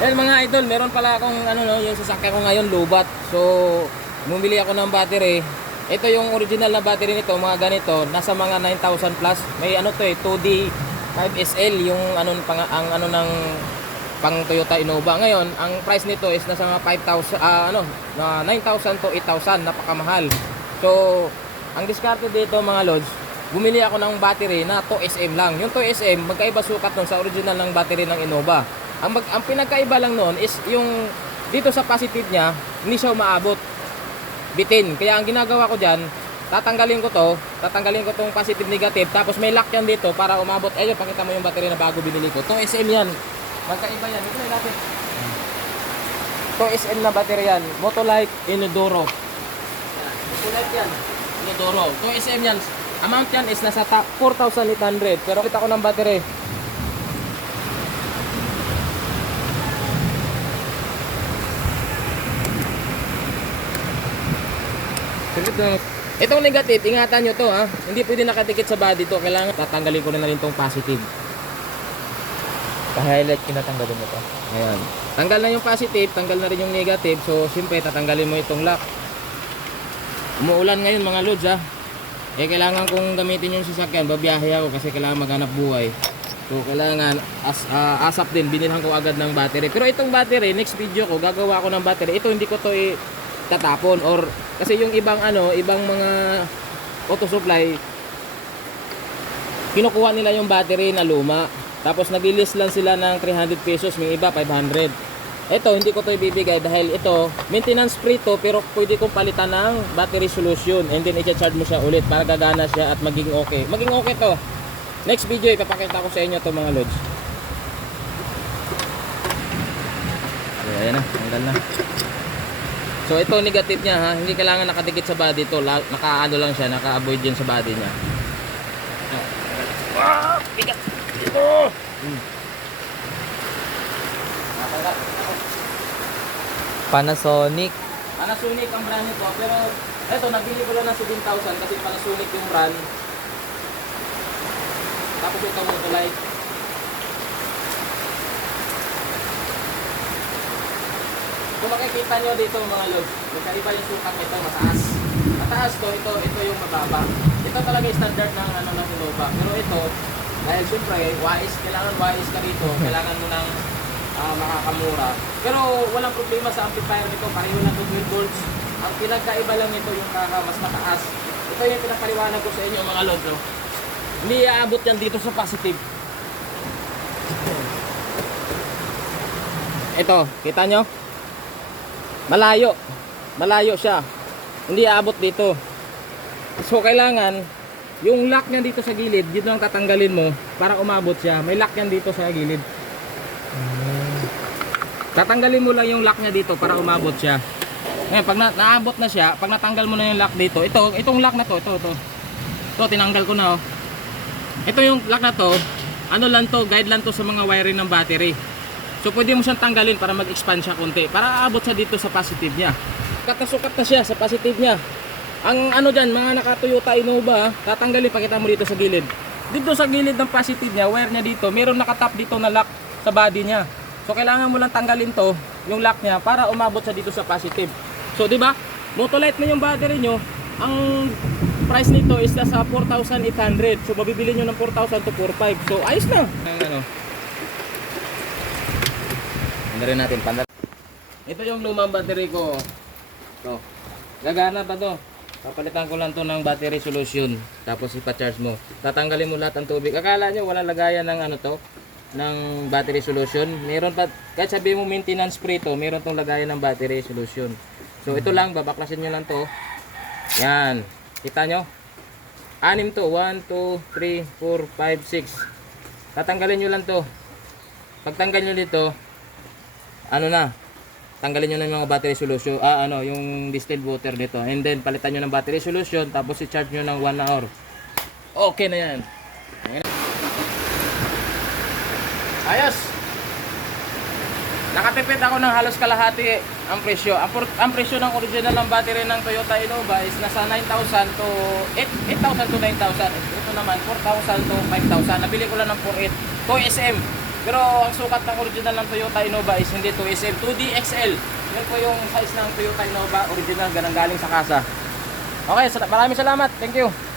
Well mga idol, meron pala akong ano no, yung sasakyan ko ngayon lubat. So, bumili ako ng battery. Ito yung original na battery nito, mga ganito, nasa mga 9,000 plus. May ano to 2D 5SL yung ano ang ano ng pang Toyota Innova. Ngayon, ang price nito is nasa mga 5,000 na 9,000 to 8,000, napakamahal. So, ang diskarte dito mga lods, bumili ako ng battery na 2SM lang. Yung 2SM, magkaiba sukat nun sa original ng battery ng Innova. Ang pinagkaiba lang noon is yung dito sa positive niya, hindi siya umaabot. Bitin. Kaya ang ginagawa ko diyan, tatanggalin ko tong positive negative, tapos may lock yan dito para umabot. Ayun, pakita mo yung battery na bago binili ko. 2SM yan. Magkaiba yan. Ito na natin. 2SM na battery yan. Motolite Inodoro. Motolite yan. Inodoro. 2SM yan. Amount yan is nasa 4,800. Pero kita ko ng battery. Itong negative, ingatan nyo to ha. Hindi pwede nakatikit sa body to. Kailangan tatanggalin ko na rin itong positive. Pa-highlight kinatanggalin mo to. Ayan. Tanggal na yung positive, tanggal na rin yung negative. So, siyempre, tatanggalin mo itong lock. Umuulan ngayon mga lods ha. Eh, kailangan kong gamitin yung sasakyan. Babiyahe ako kasi kailangan maghanap buhay. So, kailangan asap din. Binilhan ko agad ng battery. Pero itong battery, next video ko, gagawa ko ng battery. Ito, hindi ko to tatapon or kasi yung ibang ibang mga auto supply kinukuha nila yung battery na luma tapos nag-list lang sila ng 300 pesos, may iba 500. Ito hindi ko to ibibigay dahil ito maintenance free to, pero pwede kong palitan ng battery solution and then i-charge mo siya ulit para gagana siya at maging okay to. Next video ipapakita ko sa inyo to mga lods. Ayan na, tanggal na. So ito negative niya ha, hindi kailangan nakadikit sa body to, naka-ano lang siya, naka-avoid din sa body niya. Bigat! Ito! Panasonic. Panasonic ang brand nito, pero ito nabili ko lang ng 7,000 kasi Panasonic yung brand. Tapos ito Motolite. Kung makikita nyo dito mga lods, magkaiba yung sukat nito, mataas. Mataas to, ito yung mababa. Ito talaga yung standard ng ng Innova. Pero ito, dahil siyempre, kailangan wise ka dito, kailangan mo ng makakamura. Pero walang problema sa amplifier nito, pareho lang 12 volts. Ang pinagkaiba lang nito yung mas mataas. Ito yung pinapaliwanag ko sa inyo mga lods. No? Hindi aabot yan dito sa positive. Ito, kita nyo? Malayo siya, hindi aabot dito. So kailangan yung lock niya dito sa gilid, dito lang tatanggalin mo para umabot siya. May lock yan dito sa gilid. Tatanggalin mo lang yung lock niya dito para umabot siya. Ngayon pag naabot na siya, pag natanggal mo na yung lock dito, itong lock na to, ito tinanggal ko na oh. Ito yung lock na to, ano lang to, guide lang to sa mga wiring ng battery. So pwede mo siyang tanggalin para mag-expand siya konti, para aabot siya dito sa positive niya. Sukat na siya sa positive niya. Ang ano dyan, mga naka-Toyota Innova, tatanggalin, pakita mo dito sa gilid. Dito sa gilid ng positive niya, wire niya dito, meron nakatap dito na lock sa body niya. So kailangan mo lang tanggalin to, yung lock niya, para umabot siya dito sa positive. So di ba? Motolite na yung battery nyo, ang price nito is nasa 4,800. So mabibili nyo ng 4,000 to 4,500. So ayos na. Rin natin pandar. Ito yung lumang battery ko. To. Gagana pa to. Papalitan ko lang to ng battery solution. Tapos ipa-charge mo. Tatanggalin mo lahat ng tubig. Akala nyo wala lagayan ng ng battery solution. Meron pa, kahit sabi mo maintenance free to, meron tong lagayan ng battery solution. So ito lang, babaklasin nyo lang to. Yan. Kita nyo? 6 to. 1, 2, 3, 4, 5, 6. Tatanggalin nyo lang to. Pagtanggal nyo dito, tanggalin nyo na yung mga battery solution, yung distilled water dito, and then palitan nyo ng battery solution, tapos i-charge nyo ng 1 hour. Okay na yan. Ayos. Nakatipid ako ng halos kalahati ang presyo. Ang presyo ng original ng battery ng Toyota Innova is nasa 9,000 to 8,000 to 9,000. Ito naman 4,000 to 5,000. Nabili ko lang ng 4,800. 2SM. Pero ang sukat ng original ng Toyota Innova is hindi 2SM, 2D XL. Yan po yung size ng Toyota Innova original, ganang galing sa kasa. Okay, maraming salamat. Thank you.